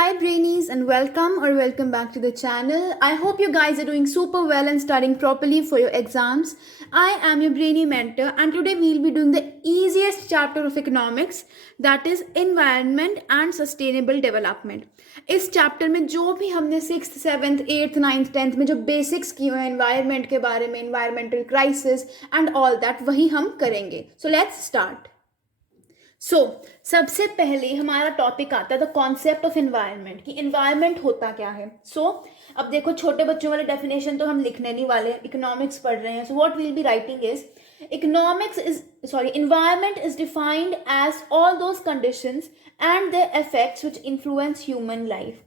Hi Brainies and welcome back to the channel. I hope you guys are doing super well and studying properly for your exams. I am your Brainy mentor and today we'll be doing the easiest chapter of economics, that is environment and sustainable development. इस chapter में जो भी हमने 6th 7th 8th 9th 10th में जो basics की हुए हैं एनवायरनमेंट के बारे में, environmental crisis and all that, वही हम करेंगे. So let's start. सबसे पहले हमारा टॉपिक आता है द कॉन्सेप्ट ऑफ एनवायरनमेंट, कि एनवायरनमेंट होता क्या है. अब देखो, छोटे बच्चों वाले डेफिनेशन तो हम लिखने नहीं वाले, इकोनॉमिक्स पढ़ रहे हैं. What will be writing is environment is defined as all those conditions and their effects which influence human life.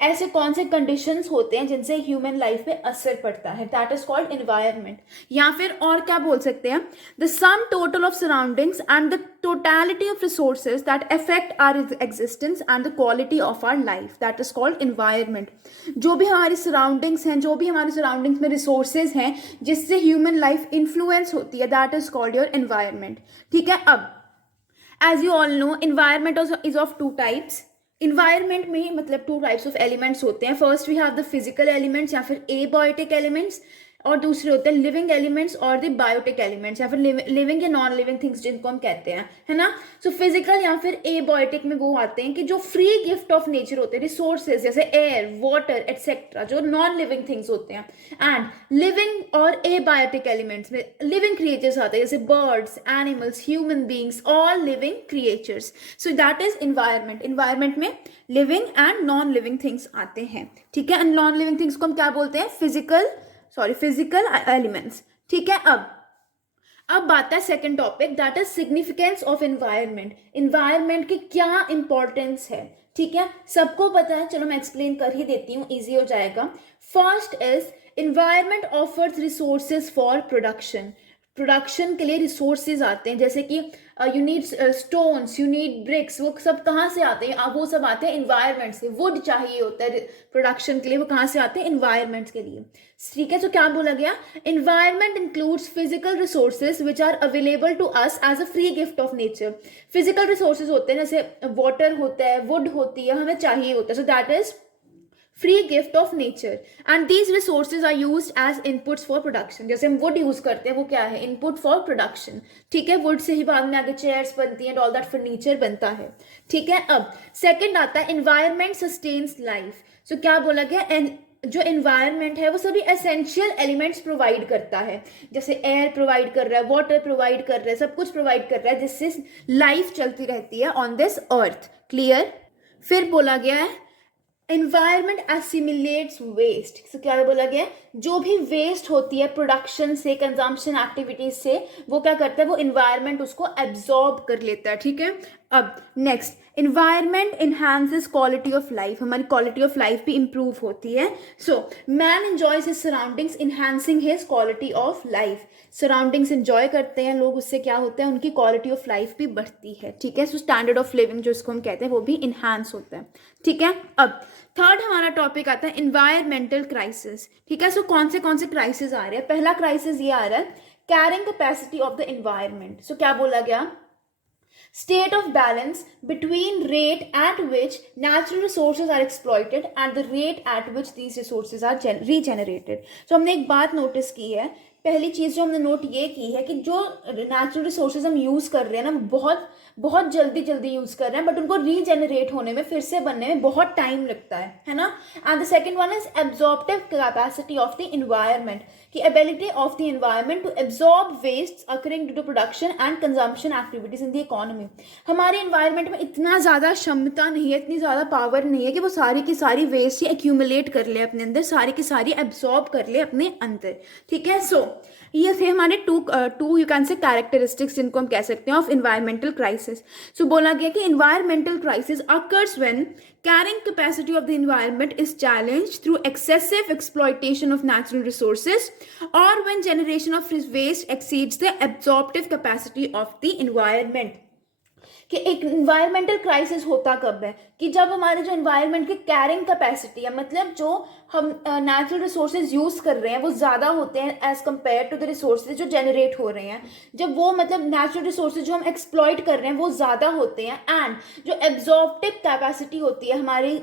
ऐसे कौन से कंडीशंस होते हैं जिनसे ह्यूमन लाइफ पे असर पड़ता है, दैट इज कॉल्ड एनवायरनमेंट. या फिर और क्या बोल सकते हैं, the sum total of surroundings and the totality of resources that affect our existence and the quality of our life, that is called environment. जो भी हमारी सराउंडिंग्स हैं, जो भी हमारी सराउंडिंग्स में रिसोर्सेज हैं जिससे ह्यूमन लाइफ इन्फ्लुएंस होती है, that is called your environment. ठीक है. अब as you all know, environment is of two types. Environment में मतलब टू टाइप्स ऑफ एलिमेंट्स होते हैं. First we have the physical elements या फिर एबायोटिक एलिमेंट्स, और दूसरे होते हैं लिविंग एलिमेंट्स और द बायोटिक एलिमेंट्स या फिर लिविंग या नॉन लिविंग थिंग्स जिनको हम कहते हैं, है ना. सो फिजिकल या फिर एबायोटिक में वो आते हैं कि जो फ्री गिफ्ट ऑफ नेचर होते हैं, रिसोर्सेज जैसे एयर, वाटर एटसेट्रा, जो नॉन लिविंग थिंग्स होते हैं. एंड लिविंग और एबायोटिक एलिमेंट्स में लिविंग क्रिएचर्स आते हैं जैसे birds, animals, human beings, all living creatures. So that is environment. Environment में living and non living things आते हैं. ठीक है. एंड नॉन लिविंग थिंग्स को हम क्या बोलते हैं, फिजिकल एलिमेंट्स. ठीक है. अब बात है second topic, that is significance of environment. Environment की क्या इंपॉर्टेंस है. ठीक है, सबको पता है, चलो मैं एक्सप्लेन कर ही देती हूँ, इजी हो जाएगा. First is environment offers resources for production के लिए रिसोर्सेज आते हैं, जैसे कि you need stones, you need bricks. वो सब कहाँ से आते हैं, वो सब आते हैं इन्वायरमेंट से. वुड चाहिए होता है प्रोडक्शन के लिए, वो कहाँ से आते हैं, इन्वायरमेंट के लिए. ठीक है. तो क्या बोला गया, environment includes physical resources which are available to us as a free gift of nature. Physical resources होते हैं, जैसे वाटर होता है, वुड होती है, हमें चाहिए होता है. So that is free gift of nature and these resources are used as inputs for production. जैसे हम वुड यूज करते हैं, वो क्या है, इनपुट फॉर प्रोडक्शन. ठीक है. वुड से ही बाद में आगे चेयर्स बनती हैं, ऑल दैट फर्नीचर बनता है. ठीक है. अब सेकंड आता है एनवायरमेंट सस्टेन्स लाइफ. सो क्या बोला गया, जो एनवायरनमेंट है वो सभी एसेंशियल एलिमेंट्स प्रोवाइड करता है, जैसे एयर प्रोवाइड कर रहा है, वाटर प्रोवाइड कर रहा है, सब कुछ प्रोवाइड कर रहा है जिससे लाइफ चलती रहती है ऑन दिस अर्थ. क्लियर. फिर बोला गया है एनवायरमेंट एसिमिलेट्स वेस्ट. तो क्या बोला गया, जो भी वेस्ट होती है प्रोडक्शन से, कंजम्पशन एक्टिविटीज से, वो क्या करता है, वो एनवायरनमेंट उसको एब्जॉर्ब कर लेता है. ठीक है. अब next, environment enhances quality of life. हमारी क्वालिटी ऑफ लाइफ भी इंप्रूव होती है. So man enjoys his surroundings enhancing his quality of life. Surroundings enjoy करते हैं लोग, उससे क्या होता है, उनकी क्वालिटी ऑफ लाइफ भी बढ़ती है. ठीक है. सो स्टैंडर्ड ऑफ लिविंग जो इसको हम कहते हैं वो भी इनहांस होता है. ठीक है. अब थर्ड हमारा टॉपिक आता है एनवायरमेंटल क्राइसिस. ठीक है. सो कौन से क्राइसिस आ रहे हैं. पहला क्राइसिस ये आ रहा है, carrying capacity of the environment. So क्या बोला गया, state of balance between rate at which natural resources are exploited and the rate at which these resources are regenerated. So हमने एक बात नोटिस की है, पहली चीज़ जो हमने नोट ये की है कि जो नेचुरल रिसोर्सेज हम यूज़ कर रहे हैं ना, बहुत जल्दी यूज़ कर रहे हैं, बट उनको रीजेनरेट होने में, फिर से बनने में बहुत टाइम लगता है ना. And the second one is absorptive capacity of the environment, की ability of the environment to absorb waste occurring due to production and consumption activities in the economy. हमारे इन्वायरमेंट में इतना ज़्यादा क्षमता नहीं है, इतनी ज़्यादा पावर नहीं है कि वो सारी की सारी वेस्ट ही एक्यूमुलेट कर ले अपने अंदर, सारी की सारी एब्जॉर्ब कर ले अपने अंदर. ठीक है. सो ये थे हमारे two you can say characteristics जिनको हम कह सकते हैं ऑफ इन्वायरमेंटल क्राइसिस. सो बोला गया कि environmental crisis occurs when carrying capacity of the environment is challenged through excessive exploitation of natural resources or when generation of waste exceeds the absorptive capacity of the environment. कि एक environmental crisis होता कब है, कि जब हमारे जो environment की कैरिंग कैपेसिटी है, मतलब जो हम नेचुरल रिसोर्सेज यूज़ कर रहे हैं वो ज़्यादा होते हैं as compare to the resources जो जनरेट हो रहे हैं। जब वो मतलब नेचुरल रिसोर्सेज जो हम एक्सप्लॉइट कर रहे हैं वो ज़्यादा होते हैं, एंड जो एब्जॉर्प्टिव कैपेसिटी होती है हमारी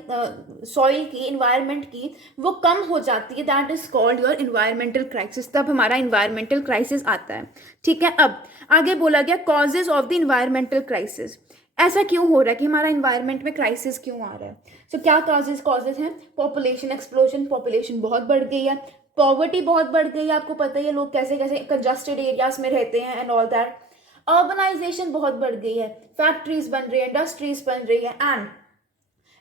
सॉइल की, इन्वायरमेंट की, वो कम हो जाती है, that is called your environmental crisis. तब हमारा इन्वायरमेंटल क्राइसिस आता है। ठीक है, अब आगे बोला गया causes of the environmental crisis. ऐसा क्यों हो रहा है कि हमारा इन्वायरमेंट में क्राइसिस क्यों आ रहा है? तो क्या कॉजेज हैं? पॉपुलेशन एक्सप्लोजन, पॉपुलेशन बहुत बढ़ गई है, पॉवर्टी बहुत बढ़ गई है, आपको पता ही है लोग कैसे कैसे कंजस्टेड एरियाज में रहते हैं एंड ऑल दैट। अर्बनाइजेशन बहुत बढ़ गई है, फैक्ट्रीज बन रही है, इंडस्ट्रीज बन रही है, and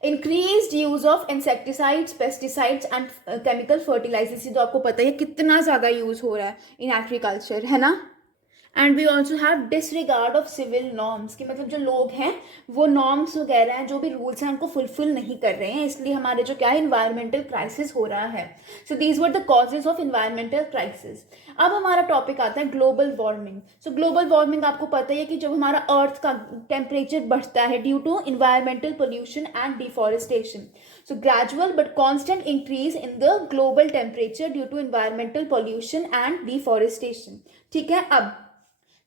increase use of insecticides, pesticides and chemical fertilisers. तो आपको पता ही है कितना ज़्यादा यूज हो रहा है इन एग्रीकल्चर, है ना। And we also have disregard of civil norms, कि मतलब जो लोग हैं वो नॉर्म्स वगैरह हैं, जो भी रूल्स हैं उनको फुलफिल नहीं कर रहे हैं, इसलिए हमारे जो क्या है इन्वायरमेंटल क्राइसिस हो रहा है। So these were the causes of environmental crisis. अब हमारा टॉपिक आता है ग्लोबल वार्मिंग। सो ग्लोबल वार्मिंग आपको पता ही है कि जब हमारा अर्थ का टेम्परेचर बढ़ता है due to environmental pollution and deforestation. So gradual but constant increase in the global temperature due to environmental pollution and deforestation. ठीक है, अब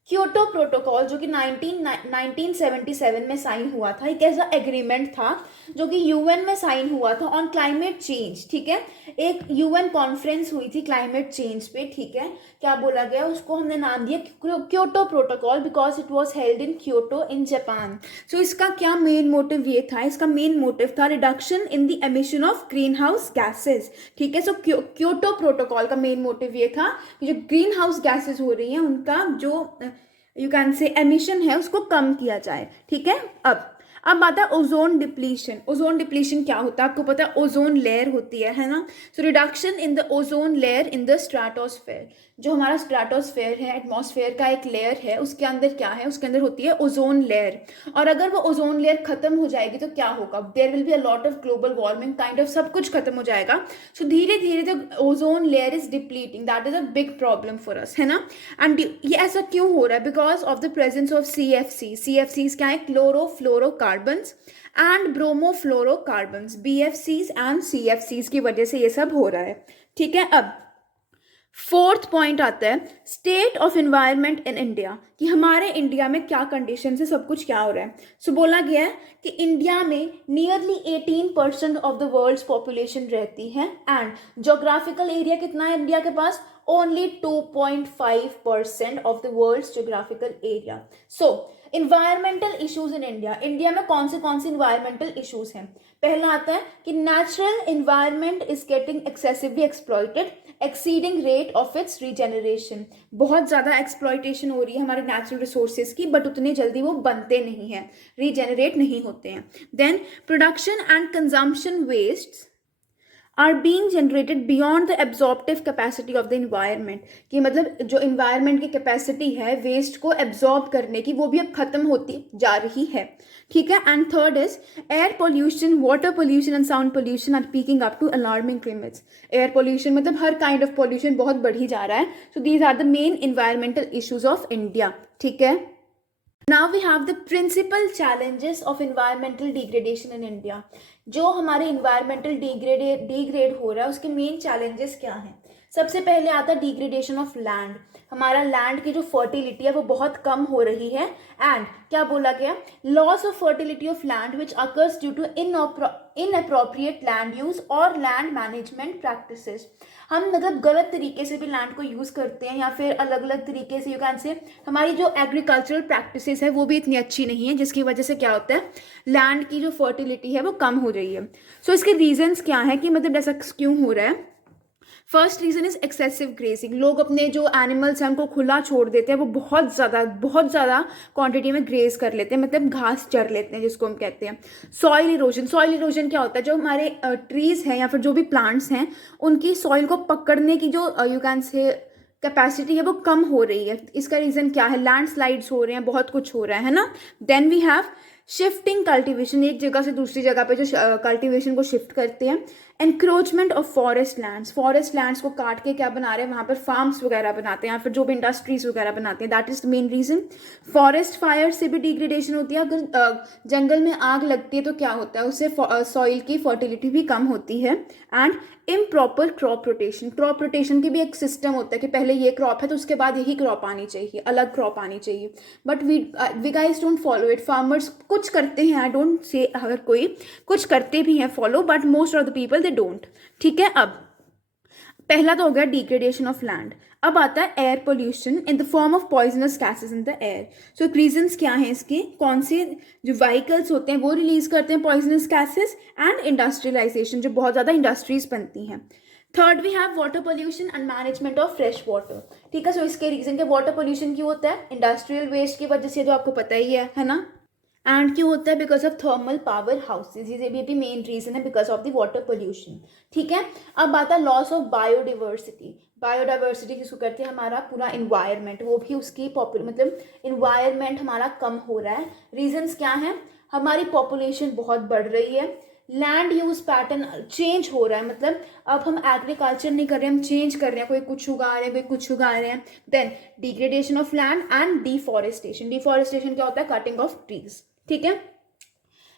क्योटो प्रोटोकॉल जो कि 1977 में साइन हुआ था, एक ऐसा एग्रीमेंट था जो कि यूएन में साइन हुआ था ऑन क्लाइमेट चेंज। ठीक है, एक यूएन कॉन्फ्रेंस हुई थी क्लाइमेट चेंज पे। ठीक है, क्या बोला गया, उसको हमने नाम दिया Kyoto protocol because it was held in Kyoto in Japan. So इसका क्या मेन मोटिव ये था? इसका मेन मोटिव था reduction in the emission of greenhouse gases. ठीक है, सो क्योटो प्रोटोकॉल का मेन मोटिव ये था कि जो ग्रीन हाउस गैसेज हो रही हैं उनका जो यू कैन से एमिशन है उसको कम किया जाए। ठीक है, अब आता है ओजोन डिप्लीशन। ओजोन डिप्लीशन क्या होता है आपको पता है? ओजोन लेयर होती है ना। So reduction in the ozone layer in the stratosphere. जो हमारा स्ट्रेटोस्फेयर है, एटमॉस्फेयर का एक लेयर है, उसके अंदर क्या है? उसके अंदर होती है ओजोन लेयर। और अगर वो ओजोन लेयर खत्म हो जाएगी तो क्या होगा? There will be a lot of global warming, kind of सब कुछ खत्म हो जाएगा। सो धीरे धीरे the ozone layer is depleting, that is a big problem for us, है ना। एंड ये ऐसा क्यों हो रहा है? Because of the presence of CFC। CFCs क्या है? Chlorofluorocarbons and bromofluorocarbons. BFCs and CFCs की वजह से ये सब हो रहा है। ठीक है, अब फोर्थ पॉइंट आता है state of environment in India, कि हमारे इंडिया में क्या कंडीशन है, सब कुछ क्या हो रहा है। सो बोला गया है कि इंडिया में nearly 18% of the world's population रहती है, एंड जोग्राफिकल एरिया कितना है इंडिया के पास? Only 2.5% of the world's geographical area. So environmental issues in India. India में कौन से इन्वायरमेंटल इश्यूज हैं? पहला आता है कि natural environment is getting excessively exploited, exceeding rate of its regeneration. बहुत ज़्यादा एक्सप्लॉइटेशन हो रही है हमारे नेचुरल रिसोर्सेज की, बट उतनी जल्दी वो बनते नहीं हैं, रीजेनरेट नहीं होते हैं। Then production and consumption waste are being generated beyond the absorptive capacity of the environment, कि मतलब जो इन्वायरमेंट की कैपेसिटी है वेस्ट को एब्जॉर्ब करने की, वो भी अब खत्म होती जा रही है। ठीक है, and third is air pollution, water pollution and sound pollution are peaking up to alarming limits. Air pollution मतलब हर काइंड ऑफ पोल्यूशन बहुत बढ़ी जा रहा है। So these are the main environmental issues of India. ठीक है, now we have the principal challenges of environmental degradation in India. जो हमारे इन्वायरमेंटल डिग्रेड हो रहा है उसके मेन चैलेंजेस क्या हैं? सबसे पहले आता है डिग्रेडेशन ऑफ लैंड। हमारा लैंड की जो फर्टिलिटी है वो बहुत कम हो रही है, एंड क्या बोला गया? Loss of fertility of land which occurs due to inappropriate land use और लैंड मैनेजमेंट प्रैक्टिसेस। हम मतलब गलत तरीके से भी लैंड को यूज़ करते हैं, या फिर अलग अलग तरीके से, यू कैन से हमारी जो एग्रीकल्चरल प्रैक्टिसेस है वो भी इतनी अच्छी नहीं है, जिसकी वजह से क्या होता है लैंड की जो फर्टिलिटी है वो कम हो रही है। सो इसके रीजंस क्या है कि मतलब ऐसा क्यों हो रहा है? First reason is excessive grazing. लोग अपने जो एनिमल्स हैं उनको खुला छोड़ देते हैं, वो बहुत ज़्यादा क्वांटिटी में ग्रेज कर लेते हैं, मतलब घास चर लेते हैं जिसको हम कहते हैं। सॉइल इरोजन क्या होता है? जो हमारे ट्रीज हैं या फिर जो भी प्लांट्स हैं उनकी सॉइल को पकड़ने की जो यू कैन से कैपेसिटी है वो कम हो रही है। इसका रीज़न क्या है? लैंडस्लाइड्स हो रहे हैं, बहुत कुछ हो रहा है ना। Then we have shifting cultivation, एक जगह से दूसरी जगह पे जो कल्टीवेशन को शिफ्ट करते हैं। एनक्रोचमेंट ऑफ फॉरेस्ट लैंड्स को काट के क्या बना रहे हैं, वहाँ पर फार्म्स वगैरह बनाते हैं या फिर जो भी इंडस्ट्रीज वगैरह बनाते हैं, that is the main reason. Forest fire से भी डिग्रेडेशन होती है, अगर जंगल में आग लगती है तो क्या होता है, उससे सॉइल की फर्टिलिटी भी कम होती है। एंड इम्प्रॉपर क्रॉप रोटेशन की भी एक सिस्टम होता है कि पहले ये क्रॉप है तो उसके बाद यही क्रॉप आनी चाहिए, अलग क्रॉप आनी चाहिए, but we guys don't follow it. Farmers कुछ करते हैं, आई डोंट से अगर कोई कुछ करते भी हैं follow, but most of the people they don't. ठीक है, अब पहला तो हो गया डिग्रेडेशन ऑफ लैंड। अब आता है air pollution in the form of poisonous gases in the air. So reasons क्या हैं इसके, कौन से जो व्हीकल्स होते हैं वो रिलीज करते हैं पॉइजनस गैसेस, एंड इंडस्ट्रियलाइजेशन, जो बहुत ज़्यादा इंडस्ट्रीज बनती हैं। Third we have water pollution and management of fresh water. ठीक है, सो इसके रीजन के वाटर पोल्यूशन क्यों होता है, इंडस्ट्रियल वेस्ट की वजह से, जो आपको पता ही है ना। एंड क्यों होता है, because of thermal power houses, ये भी मेन रीजन है because of the water pollution. ठीक है, अब आता है लॉस ऑफ बायोडाइवर्सिटी किसको करती है, हमारा पूरा इन्वायरमेंट, वो भी उसकी मतलब इन्वायरमेंट हमारा कम हो रहा है। रीजंस क्या हैं, हमारी पॉपुलेशन बहुत बढ़ रही है, लैंड यूज पैटर्न चेंज हो रहा है, मतलब अब हम एग्रीकल्चर नहीं कर रहे हैं, हम चेंज कर रहे हैं, कोई कुछ उगा रहे हैं, कोई कुछ उगा रहे हैं। Then degradation of land and deforestation क्या होता है, कटिंग ऑफ ट्रीज। ठीक है,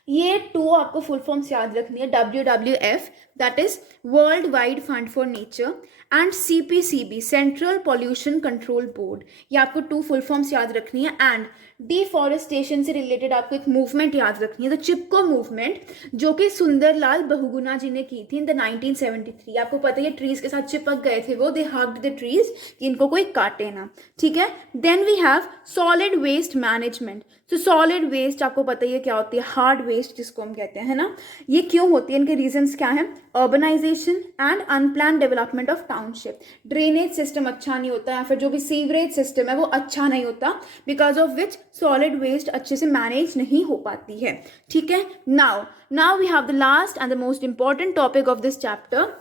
ये 2 आपको फुल फॉर्म्स याद रखनी है, WWF that is world wide fund for nature, and CPCB central pollution control board, ये आपको 2 फुल फॉर्म्स याद रखनी है। एंड डिफॉरेस्टेशन से रिलेटेड आपको एक मूवमेंट याद रखनी है, द चिपको मूवमेंट, जो कि सुंदरलाल बहुगुणा जी ने की थी इन द 1973। आपको पता है ट्रीज के साथ चिपक गए थे वो, दे हग्ड द ट्रीज कि इनको कोई काटे ना। ठीक है, then we have solid waste management. तो सॉलिड वेस्ट आपको पता ही है क्या होती है, हार्ड वेस्ट जिसको हम कहते हैं, है ना। ये क्यों होती है, इनके रीजंस क्या हैं, urbanisation and unplan development of township, drainage system अच्छा नहीं होता या फिर जो भी सीवरेज सिस्टम है वो अच्छा नहीं होता, because of which solid waste अच्छे से मैनेज नहीं हो पाती है। ठीक है, now we have the last and the most important topic of this chapter,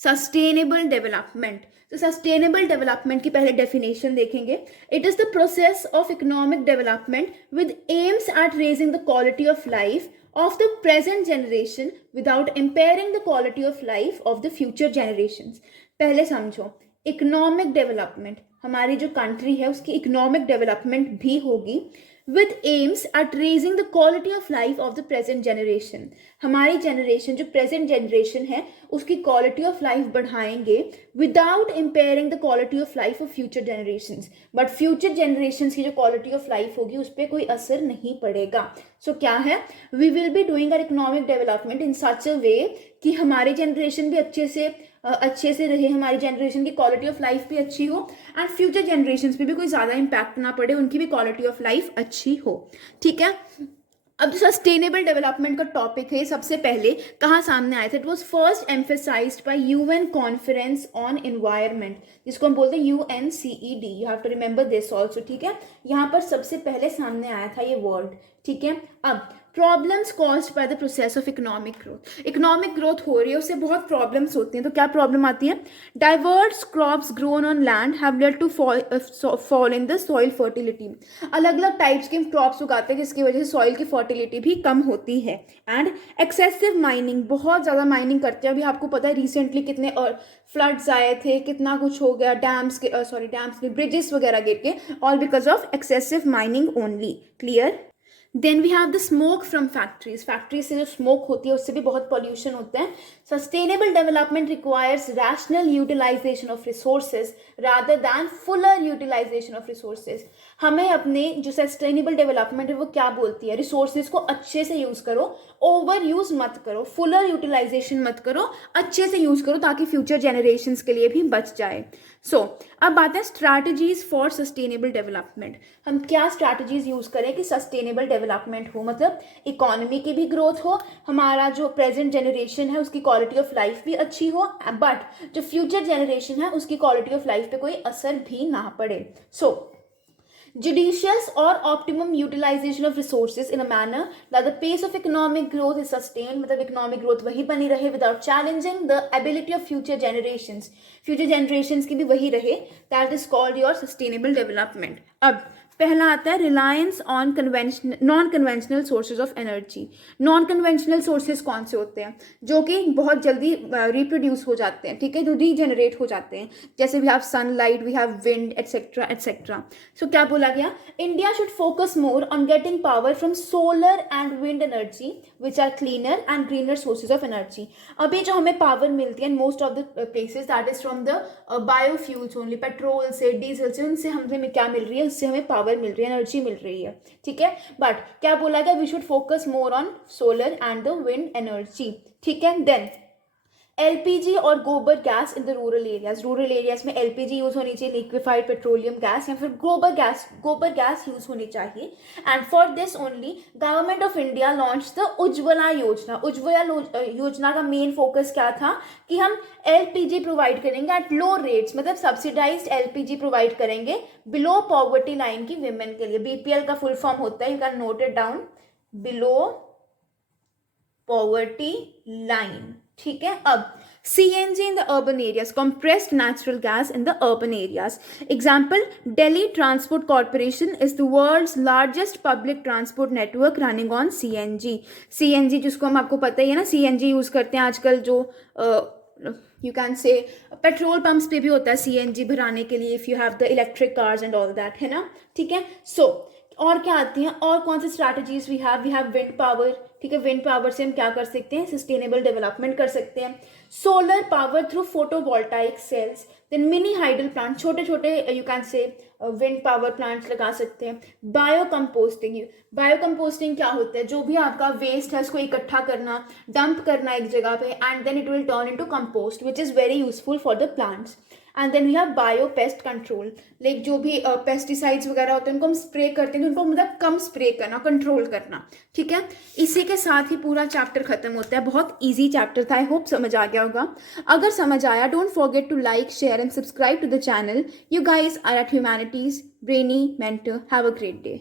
sustainable development. तो सस्टेनेबल डेवलपमेंट की पहले डेफिनेशन देखेंगे, it is the process of economic development with aims at raising the quality of life of the present generation without impairing the quality of life of the future generations। पहले समझो, economic development, हमारी जो country है उसकी economic development भी होगी with aims at raising the quality of life of the present generation। हमारी generation जो प्रेजेंट जनरेशन है उसकी क्वालिटी ऑफ लाइफ बढ़ाएंगे without impairing the quality of life of future generations, but future generations की जो quality of life होगी उस पर कोई असर नहीं पड़ेगा। सो क्या है, we will be doing our economic development in such a way कि हमारी जनरेशन भी अच्छे से रहे, हमारी जनरेशन की क्वालिटी ऑफ लाइफ भी अच्छी हो, एंड फ्यूचर जनरेशंस पे भी कोई ज़्यादा इम्पैक्ट ना पड़े, उनकी भी क्वालिटी ऑफ लाइफ अच्छी हो। ठीक है, अब जो सस्टेनेबल डेवलपमेंट का टॉपिक है सबसे पहले कहाँ सामने आया था, it was first emphasised by UN conference on environment, जिसको हम बोलते हैं UNCED, you have to remember this also. ठीक है, यहाँ पर सबसे पहले सामने आया था ये वर्ड। ठीक है, अब problems caused by the process of economic growth हो रही है, उससे बहुत प्रॉब्लम्स होती हैं। तो क्या प्रॉब्लम आती है, diverse crops grown on land have led to fall in the soil fertility, अलग अलग टाइप्स के क्रॉप्स उगाते हैं जिसकी वजह से सॉइल की फर्टिलिटी भी कम होती है। एंड एक्सेसिव माइनिंग, बहुत ज़्यादा माइनिंग करते हैं, अभी आपको पता है रिसेंटली कितने फ्लड्स आए थे, कितना कुछ हो गया, ब्रिजेस वगैरह गिर के, all because of excessive mining only. Clear, then we have the smoke from factories से जो स्मोक होती है उससे भी बहुत पॉल्यूशन होता है। Sustainable development requires rational utilisation of resources rather than fuller utilisation of resources. हमें अपने जो सस्टेनेबल डेवलपमेंट है वो क्या बोलती है, रिसोर्सेज को अच्छे से यूज़ करो, ओवर यूज़ मत करो, फुलर यूटिलाइजेशन मत करो, अच्छे से यूज़ करो ताकि फ्यूचर जनरेशन्स के लिए भी बच जाए। सो अब बात है स्ट्रैटेजीज फॉर सस्टेनेबल डेवलपमेंट, हम क्या स्ट्रैटेजीज यूज़ करें कि सस्टेनेबल डेवलपमेंट हो, मतलब इकोनॉमी की भी ग्रोथ हो, हमारा जो प्रेजेंट जनरेशन है उसकी क्वालिटी ऑफ लाइफ भी अच्छी हो, बट जो फ्यूचर जनरेशन है उसकी क्वालिटी ऑफ लाइफ पे कोई असर भी ना पड़े। सो judicious or optimum utilization of resources in a manner that the pace of economic growth is sustained, मतलब economic growth वही बनी रहे without challenging the ability of future generations की भी वही रहे, that is called your sustainable development। अब पहला आता है reliance on non conventional sources of energy. Non conventional sources कौन से होते हैं? जो कि बहुत जल्दी रिप्रोड्यूस हो जाते हैं, ठीक है, जो रीजनरेट हो जाते हैं, जैसे we have sunlight, we have wind, etcetera etcetera. So क्या बोला गया? India should focus more on getting power from solar and wind energy which are cleaner and greener sources of energy. अभी जो हमें पावर मिलती है most of the places that is from the biofuels only, petrol से, diesel से, उनसे हमें क्या मिल रही है? उससे हमें पावर मिल रही है, एनर्जी मिल रही है, ठीक है। बट क्या बोला गया? We should focus more on solar and the wind energy, ठीक है। देन एलपीजी और गोबर gas in the rural areas में एलपीजी यूज होनी चाहिए, लिक्विफाइड पेट्रोलियम गैस, या फिर गोबर गैस यूज होनी चाहिए। And for this only government of India launch the Ujjwala योजना का मेन फोकस क्या था? कि हम एलपीजी प्रोवाइड करेंगे एट लो रेट्स, मतलब सब्सिडाइज्ड एलपीजी प्रोवाइड करेंगे बिलो पॉवर्टी लाइन की विमेन के लिए। बीपीएल का फुल फॉर्म होता है, you can note it down, below poverty line, ठीक है। अब CNG in the urban areas, compressed natural gas in the urban areas. Example, Delhi Transport Corporation is the world's largest public transport network running on CNG. CNG जिसको हम आपको पता ही है ना, CNG use करते हैं आजकल, जो यू कैन से पेट्रोल पंप्स पे भी होता है CNG भराने के लिए, if you have the electric cars and all that, है ना, ठीक है। सो और क्या आती हैं, और कौन सी strategies we have wind power, ठीक है। विंड पावर से हम क्या कर सकते हैं? सस्टेनेबल डेवलपमेंट कर सकते हैं। Solar power through photovoltaic cells, then mini hydel plant, छोटे छोटे you can say wind power plants लगा सकते हैं। बायो कंपोस्टिंग क्या होता है? जो भी आपका वेस्ट है उसको इकट्ठा करना, डंप करना एक जगह पे, and then it will turn into compost which is very useful for the plants. And then we have bio pest control, like जो भी पेस्टिसाइड्स वगैरह होते हैं उनको हम स्प्रे करते हैं, तो उनको मतलब कम स्प्रे करना, कंट्रोल करना, ठीक है। इसी के साथ ही पूरा चैप्टर खत्म होता है। बहुत इजी चैप्टर था, आई होप समझ आ गया होगा। अगर समझ आया, don't forget to like, share and subscribe to the channel. You guys are at Humanities Brainy Mentor. Have a great day.